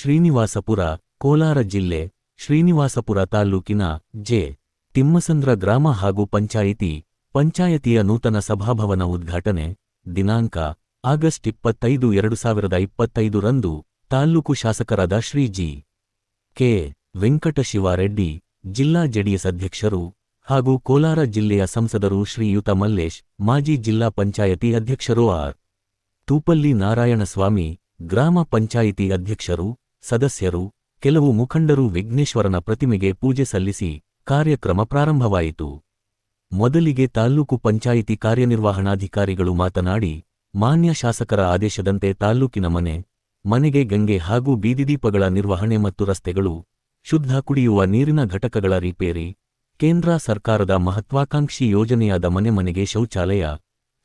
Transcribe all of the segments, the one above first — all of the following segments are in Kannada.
ಶ್ರೀನಿವಾಸಪುರ, ಕೋಲಾರ ಜಿಲ್ಲೆ, ಶ್ರೀನಿವಾಸಪುರ ತಾಲ್ಲೂಕಿನ ಜೆ. ತಿಮ್ಮಸಂದ್ರ ಗ್ರಾಮ ಹಾಗೂ ಪಂಚಾಯಿತಿ, ಪಂಚಾಯತಿಯ ನೂತನ ಸಭಾಭವನ ಉದ್ಘಾಟನೆ, ದಿನಾಂಕ, ಆಗಸ್ಟ್ ಇಪ್ಪತ್ತೈದು, ಎರಡು ಸಾವಿರದ ಇಪ್ಪತ್ತೈದು ರಂದು ತಾಲ್ಲೂಕು ಶಾಸಕರಾದ ಶ್ರೀ ಜಿ. ಕೆ. ವೆಂಕಟಶಿವಾರೆಡ್ಡಿ, ಜಿಲ್ಲಾ ಜೆಡಿಎಸ್ ಅಧ್ಯಕ್ಷರು ಹಾಗೂ ಕೋಲಾರ ಜಿಲ್ಲೆಯ ಸಂಸದರು ಶ್ರೀಯುತ ಮಲ್ಲೇಶ್, ಮಾಜಿ ಜಿಲ್ಲಾ ಪಂಚಾಯತಿ ಅಧ್ಯಕ್ಷರು ಆರ್. ತೂಪಲ್ಲಿ ನಾರಾಯಣಸ್ವಾಮಿ, ಗ್ರಾಮ ಪಂಚಾಯಿತಿ ಅಧ್ಯಕ್ಷರು ಸದಸ್ಯರು, ಕೆಲವು ಮುಖಂಡರು ವಿಘ್ನೇಶ್ವರನ ಪ್ರತಿಮೆಗೆ ಪೂಜೆ ಸಲ್ಲಿಸಿ ಕಾರ್ಯಕ್ರಮ ಪ್ರಾರಂಭವಾಯಿತು. ಮೊದಲಿಗೆ ತಾಲ್ಲೂಕು ಪಂಚಾಯಿತಿ ಕಾರ್ಯನಿರ್ವಹಣಾಧಿಕಾರಿಗಳು ಮಾತನಾಡಿ, ಮಾನ್ಯ ಶಾಸಕರ ಆದೇಶದಂತೆ ತಾಲ್ಲೂಕಿನ ಮನೆ, ಮನೆಗೆ ಗಂಗೆ ಹಾಗೂ ಬೀದಿದೀಪಗಳ ನಿರ್ವಹಣೆ ಮತ್ತು ರಸ್ತೆಗಳು, ಶುದ್ಧ ಕುಡಿಯುವ ನೀರಿನ ಘಟಕಗಳ ರಿಪೇರಿ, ಕೇಂದ್ರ ಸರ್ಕಾರದ ಮಹತ್ವಾಕಾಂಕ್ಷಿ ಯೋಜನೆಯಾದ ಮನೆ ಮನೆಗೆ ಶೌಚಾಲಯ,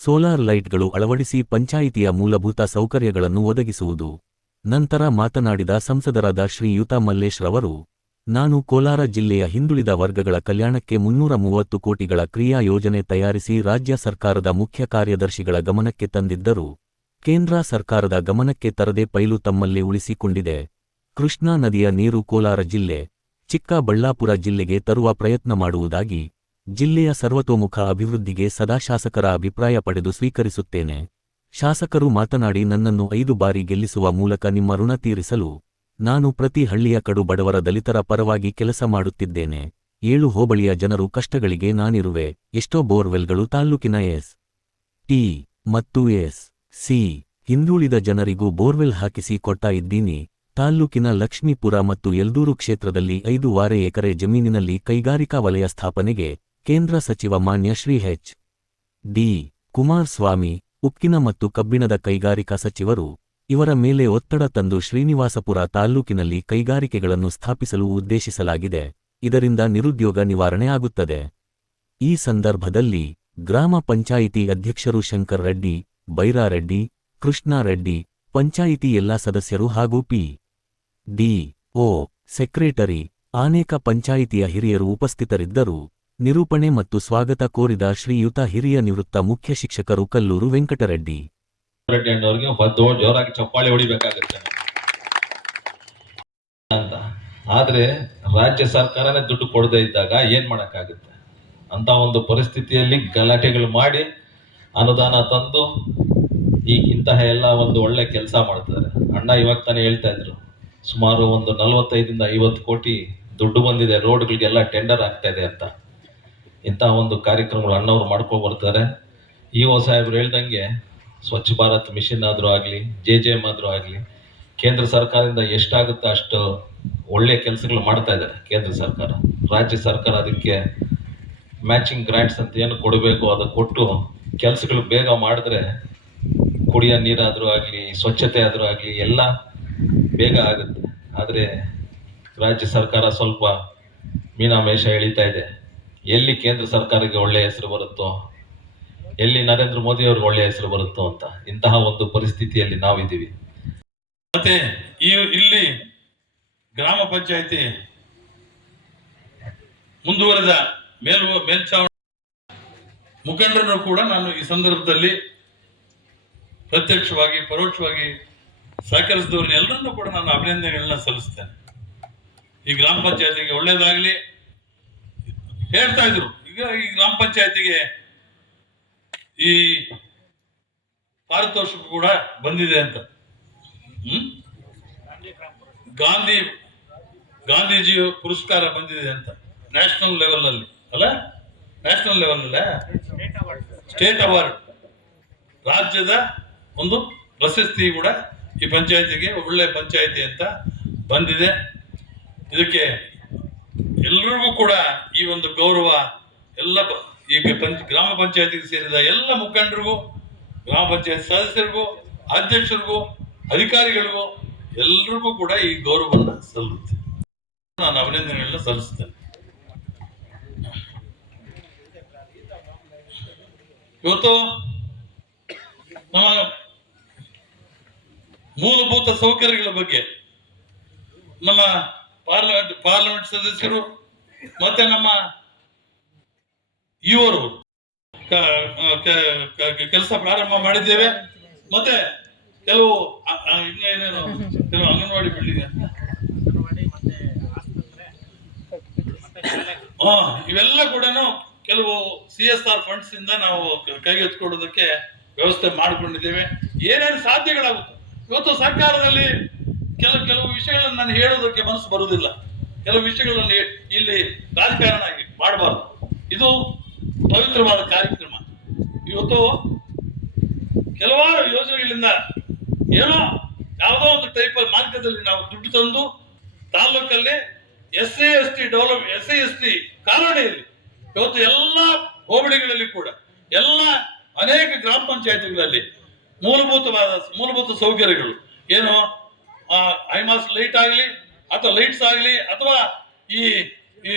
ಸೋಲಾರ್ ಲೈಟ್ಗಳು ಅಳವಡಿಸಿ ಪಂಚಾಯಿತಿಯ ಮೂಲಭೂತ ಸೌಕರ್ಯಗಳನ್ನು ಒದಗಿಸುವುದು. ನಂತರ ಮಾತನಾಡಿದ ಸಂಸದರಾದ ಶ್ರೀಯುತ ಮಲ್ಲೇಶ್ ರವರು, ನಾನು ಕೋಲಾರ ಜಿಲ್ಲೆಯ ಹಿಂದುಳಿದ ವರ್ಗಗಳ ಕಲ್ಯಾಣಕ್ಕೆ ಮುನ್ನೂರ ಮೂವತ್ತು ಕೋಟಿಗಳ ಕ್ರಿಯಾ ಯೋಜನೆ ತಯಾರಿಸಿ ರಾಜ್ಯ ಸರ್ಕಾರದ ಮುಖ್ಯ ಕಾರ್ಯದರ್ಶಿಗಳ ಗಮನಕ್ಕೆ ತಂದಿದ್ದರೂ, ಕೇಂದ್ರ ಸರ್ಕಾರದ ಗಮನಕ್ಕೆ ತರದೆ ಪೈಲು ತಮ್ಮಲ್ಲಿ ಉಳಿಸಿಕೊಂಡಿದೆ. ಕೃಷ್ಣಾ ನದಿಯ ನೀರು ಕೋಲಾರ ಜಿಲ್ಲೆ, ಚಿಕ್ಕಬಳ್ಳಾಪುರ ಜಿಲ್ಲೆಗೆ ತರುವ ಪ್ರಯತ್ನ ಮಾಡುವುದಾಗಿ, ಜಿಲ್ಲೆಯ ಸರ್ವತೋಮುಖ ಅಭಿವೃದ್ಧಿಗೆ ಸದಾ ಶಾಸಕರ ಅಭಿಪ್ರಾಯ ಪಡೆದು ಸ್ವೀಕರಿಸುತ್ತೇನೆ. ಶಾಸಕರು ಮಾತನಾಡಿ ನನ್ನನ್ನು ಐದು ಬಾರಿ ಗೆಲ್ಲಿಸುವ ಮೂಲಕ ನಿಮ್ಮ ಋಣ ತೀರಿಸಲು ನಾನು ಪ್ರತಿ ಹಳ್ಳಿಯ ಕಡು ಬಡವರ ದಲಿತರ ಪರವಾಗಿ ಕೆಲಸ ಮಾಡುತ್ತಿದ್ದೇನೆ. ಏಳು ಹೋಬಳಿಯ ಜನರು ಕಷ್ಟಗಳಿಗೆ ನಾನಿರುವೆ. ಎಷ್ಟೋ ಬೋರ್ವೆಲ್ಗಳು ತಾಲ್ಲೂಕಿನ ಎಸ್, ಟಿ ಮತ್ತು ಎಸ್, ಸಿ ಹಿಂದುಳಿದ ಜನರಿಗೂ ಬೋರ್ವೆಲ್ ಹಾಕಿಸಿ ಕೊಟ್ಟ ಇದ್ದೀನಿ. ತಾಲ್ಲೂಕಿನ ಲಕ್ಷ್ಮೀಪುರ ಮತ್ತು ಯಲ್ದೂರು ಕ್ಷೇತ್ರದಲ್ಲಿ ಐದು ವಾರೆ ಎಕರೆ ಜಮೀನಿನಲ್ಲಿ ಕೈಗಾರಿಕಾ ವಲಯ ಸ್ಥಾಪನೆಗೆ ಕೇಂದ್ರ ಸಚಿವ ಮಾನ್ಯ ಶ್ರೀ ಎಚ್. ಡಿ. ಕುಮಾರಸ್ವಾಮಿ ಉಕ್ಕಿನ ಮತ್ತು ಕಬ್ಬಿಣದ ಕೈಗಾರಿಕಾ ಸಚಿವರು ಇವರ ಮೇಲೆ ಒತ್ತಡ ತಂದು ಶ್ರೀನಿವಾಸಪುರ ತಾಲ್ಲೂಕಿನಲ್ಲಿ ಕೈಗಾರಿಕೆಗಳನ್ನು ಸ್ಥಾಪಿಸಲು ಉದ್ದೇಶಿಸಲಾಗಿದೆ. ಇದರಿಂದ ನಿರುದ್ಯೋಗ ನಿವಾರಣೆ ಆಗುತ್ತದೆ. ಈ ಸಂದರ್ಭದಲ್ಲಿ ಗ್ರಾಮ ಪಂಚಾಯಿತಿ ಅಧ್ಯಕ್ಷರು ಶಂಕರ್ ರೆಡ್ಡಿ ಬೈರಾರೆಡ್ಡಿ ಕೃಷ್ಣಾರೆಡ್ಡಿ ಪಂಚಾಯಿತಿ ಎಲ್ಲಾ ಸದಸ್ಯರು ಹಾಗೂ ಪಿ. ಡಿ. ಓ. ಸೆಕ್ರೆಟರಿ ಅನೇಕ ಪಂಚಾಯಿತಿಯ ಹಿರಿಯರು ಉಪಸ್ಥಿತರಿದ್ದರು. ನಿರೂಪಣೆ ಮತ್ತು ಸ್ವಾಗತ ಕೋರಿದ ಶ್ರೀಯುತ ಹಿರಿಯ ನಿವೃತ್ತ ಮುಖ್ಯ ಶಿಕ್ಷಕರು ಕಲ್ಲೂರು ವೆಂಕಟರೆಡ್ಡಿ. ಜೋರಾಗಿ ಚಪ್ಪಾಳೆ ಹೊಡಿಬೇಕಾಗುತ್ತೆ. ಅಂತ. ಆದ್ರೆ ರಾಜ್ಯ ಸರ್ಕಾರನೇ ದುಡ್ಡು ಕೊಡದೆ ಇದ್ದಾಗ ಏನ್ ಮಾಡಕ್ಕಾಗುತ್ತೆ? ಅಂತ ಒಂದು ಪರಿಸ್ಥಿತಿಯಲ್ಲಿ ಗಲಾಟೆಗಳು ಮಾಡಿ ಅನುದಾನ ತಂದು ಈ ಇಂತಹ ಎಲ್ಲ ಒಂದು ಒಳ್ಳೆ ಕೆಲಸ ಮಾಡ್ತಾರೆ. ಅಣ್ಣ ಇವಾಗ ತಾನೇ ಹೇಳ್ತಾ ಇದ್ರು, ಸುಮಾರು ಒಂದು ನಲವತ್ತೈದಿಂದ ಐವತ್ತು ಕೋಟಿ ದುಡ್ಡು ಬಂದಿದೆ, ರೋಡ್ಗಳಿಗೆಲ್ಲ ಟೆಂಡರ್ ಆಗ್ತಾ ಇದೆ ಅಂತ. ಇಂತಹ ಒಂದು ಕಾರ್ಯಕ್ರಮಗಳು ಅಣ್ಣವ್ರು ಮಾಡ್ಕೊಂಡು ಬರ್ತಾರೆ. ಇ ಒ ಸಾಹೇಬ್ರು ಹೇಳ್ದಂಗೆ ಸ್ವಚ್ಛ ಭಾರತ್ ಮಿಷನ್ ಆದರೂ ಆಗಲಿ, ಜೆ ಜೆ ಎಂ ಆದರೂ ಆಗಲಿ, ಕೇಂದ್ರ ಸರ್ಕಾರದಿಂದ ಎಷ್ಟಾಗುತ್ತೆ ಅಷ್ಟು ಒಳ್ಳೆ ಕೆಲಸಗಳು ಮಾಡ್ತಾ ಇದ್ದಾರೆ ಕೇಂದ್ರ ಸರ್ಕಾರ. ರಾಜ್ಯ ಸರ್ಕಾರ ಅದಕ್ಕೆ ಮ್ಯಾಚಿಂಗ್ ಗ್ರಾಂಟ್ಸ್ ಅಂತ ಏನು ಕೊಡಬೇಕು ಅದು ಕೊಟ್ಟು ಕೆಲಸಗಳು ಬೇಗ ಮಾಡಿದ್ರೆ ಕುಡಿಯೋ ನೀರಾದರೂ ಆಗಲಿ, ಸ್ವಚ್ಛತೆ ಆದರೂ ಆಗಲಿ ಎಲ್ಲ ಬೇಗ ಆಗುತ್ತೆ. ಆದರೆ ರಾಜ್ಯ ಸರ್ಕಾರ ಸ್ವಲ್ಪ ಮೀನಾಮೇಷ ಎಳಿತಾ ಇದೆ. ಎಲ್ಲಿ ಕೇಂದ್ರ ಸರ್ಕಾರಕ್ಕೆ ಒಳ್ಳೆಯ ಹೆಸರು ಬರುತ್ತೋ, ಎಲ್ಲಿ ನರೇಂದ್ರ ಮೋದಿ ಅವ್ರಿಗೆ ಒಳ್ಳೆಯ ಹೆಸರು ಬರುತ್ತೋ ಅಂತ ಇಂತಹ ಒಂದು ಪರಿಸ್ಥಿತಿಯಲ್ಲಿ ನಾವಿದ್ದೀವಿ. ಮತ್ತೆ ಈ ಇಲ್ಲಿ ಗ್ರಾಮ ಪಂಚಾಯತಿ ಮುಂದುವರೆದ ಮೇಲ್ ಮೇಲ್ಚಾವಣಿ ಮುಖಂಡರನ್ನು ಕೂಡ ನಾನು ಈ ಸಂದರ್ಭದಲ್ಲಿ ಪ್ರತ್ಯಕ್ಷವಾಗಿ, ಪರೋಕ್ಷವಾಗಿ ಸಹಕರಿಸಿದವ್ರನ್ನ ಎಲ್ಲರನ್ನೂ ಕೂಡ ನಾನು ಅಭಿನಂದನೆಗಳನ್ನ ಸಲ್ಲಿಸ್ತೇನೆ. ಈ ಗ್ರಾಮ ಪಂಚಾಯತಿಗೆ ಒಳ್ಳೇದಾಗ್ಲಿ. ಹೇಳ್ತಾ ಇದ್ರು. ಈಗ ಈ ಗ್ರಾಮ ಪಂಚಾಯತಿಗೆ ಈ ಪಾರಿತೋಷಿಕ ಕೂಡ ಬಂದಿದೆ ಅಂತ. ಹ್ಮ್? ಗಾಂಧಿ ಗಾಂಧೀಜಿ ಪುರಸ್ಕಾರ ಬಂದಿದೆ ಅಂತ. ನ್ಯಾಷನಲ್ ಲೆವೆಲ್ ಅಲ್ಲಿ? ಅಲ್ಲ ನ್ಯಾಷನಲ್ ಲೆವೆಲ್ ಅಲ್ಲ ಸ್ಟೇಟ್ ಅವಾರ್ಡ್. ರಾಜ್ಯದ ಒಂದು ಪ್ರಶಸ್ತಿ ಕೂಡ ಈ ಪಂಚಾಯತಿಗೆ ಒಳ್ಳೆ ಪಂಚಾಯತಿ ಅಂತ ಬಂದಿದೆ. ಇದಕ್ಕೆ ಎಲ್ರಿಗೂ ಕೂಡ ಈ ಒಂದು ಗೌರವ, ಎಲ್ಲ ಈ ಪಂಚ, ಗ್ರಾಮ ಪಂಚಾಯತಿಗೆ ಸೇರಿದ ಎಲ್ಲ ಮುಖಂಡರಿಗೂ, ಗ್ರಾಮ ಪಂಚಾಯತ್ ಸದಸ್ಯರಿಗೂ, ಅಧ್ಯಕ್ಷರಿಗೂ, ಅಧಿಕಾರಿಗಳಿಗೂ ಎಲ್ರಿಗೂ ಕೂಡ ಈ ಗೌರವವನ್ನು ಸಲ್ಲುತ್ತೆ ನಾನು ಅಭಿನಂದನೆಗಳನ್ನ ಸಲ್ಲಿಸ್ತೇನೆ. ಇವತ್ತು ನಮ್ಮ ಮೂಲಭೂತ ಸೌಕರ್ಯಗಳ ಬಗ್ಗೆ, ನಮ್ಮ ಪಾರ್ಲಿಮೆಂಟ್ ಪಾರ್ಲಿಮೆಂಟ್ ಸದಸ್ಯರು ಮತ್ತೆ ನಮ್ಮ ಇವರು ಕೆಲಸ ಪ್ರಾರಂಭ ಮಾಡಿದ್ದೇವೆ. ಮತ್ತೆ ಕೆಲವು ಇನ್ನೇನೇನು ಕೆಲವು ಅಂಗನವಾಡಿ ಬಿಲ್ಡಿಂಗ್ ಹಾ ಇವೆಲ್ಲ ಕೂಡ ಕೆಲವು ಸಿ ಎಸ್ ಆರ್ ಫಂಡ್ಸ್ ಇಂದ ನಾವು ಕೈಗೆತ್ಕೊಡೋದಕ್ಕೆ ವ್ಯವಸ್ಥೆ ಮಾಡಿಕೊಂಡಿದ್ದೇವೆ. ಏನೇನು ಸಾಧ್ಯಗಳಾಗುತ್ತೆ ಇವತ್ತು ಸರ್ಕಾರದಲ್ಲಿ ಕೆಲವು ಕೆಲವು ವಿಷಯಗಳನ್ನು ನಾನು ಹೇಳೋದಕ್ಕೆ ಮನಸ್ಸು ಬರುವುದಿಲ್ಲ. ಕೆಲವು ವಿಷಯಗಳನ್ನು ಇಲ್ಲಿ ರಾಜಕಾರಣ ಮಾಡಬಾರದು. ಇದು ಪವಿತ್ರವಾದ ಕಾರ್ಯಕ್ರಮ. ಇವತ್ತು ಕೆಲವಾರು ಯೋಜನೆಗಳಿಂದ ಏನೋ ಯಾವುದೋ ಒಂದು ಟೈಪ್ ಮಾರ್ಗದಲ್ಲಿ ನಾವು ದುಡ್ಡು ತಂದು ತಾಲೂಕಲ್ಲಿ S A S T develop S I S T ಕಾಲೋನಿಯಲ್ಲಿ ಇವತ್ತು ಎಲ್ಲ ಹೋಬಳಿಗಳಲ್ಲಿ ಕೂಡ, ಎಲ್ಲ ಅನೇಕ ಗ್ರಾಮ ಪಂಚಾಯತಿಗಳಲ್ಲಿ ಮೂಲಭೂತವಾದ ಮೂಲಭೂತ ಸೌಕರ್ಯಗಳು. ಏನು? ಐಮಾಸ್ ಲೈಟ್ ಆಗಲಿ ಅಥವಾ ಲೈಟ್ಸ್ ಆಗಲಿ ಅಥವಾ ಈ ಈ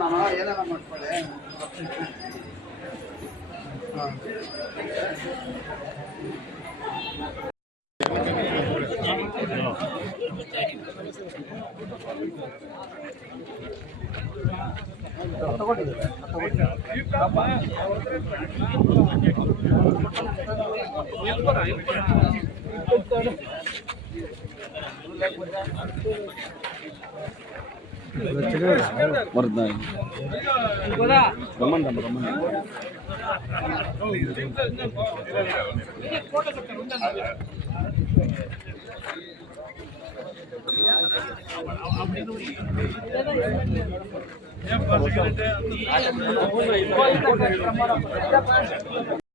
ನಾವೆಲ್ಲ ಏನಾರ ಮಾಡ್ಕೊಳ್ಳಿ ತಗೊಂಡಿದ್ದೀರಾ மருந்தான்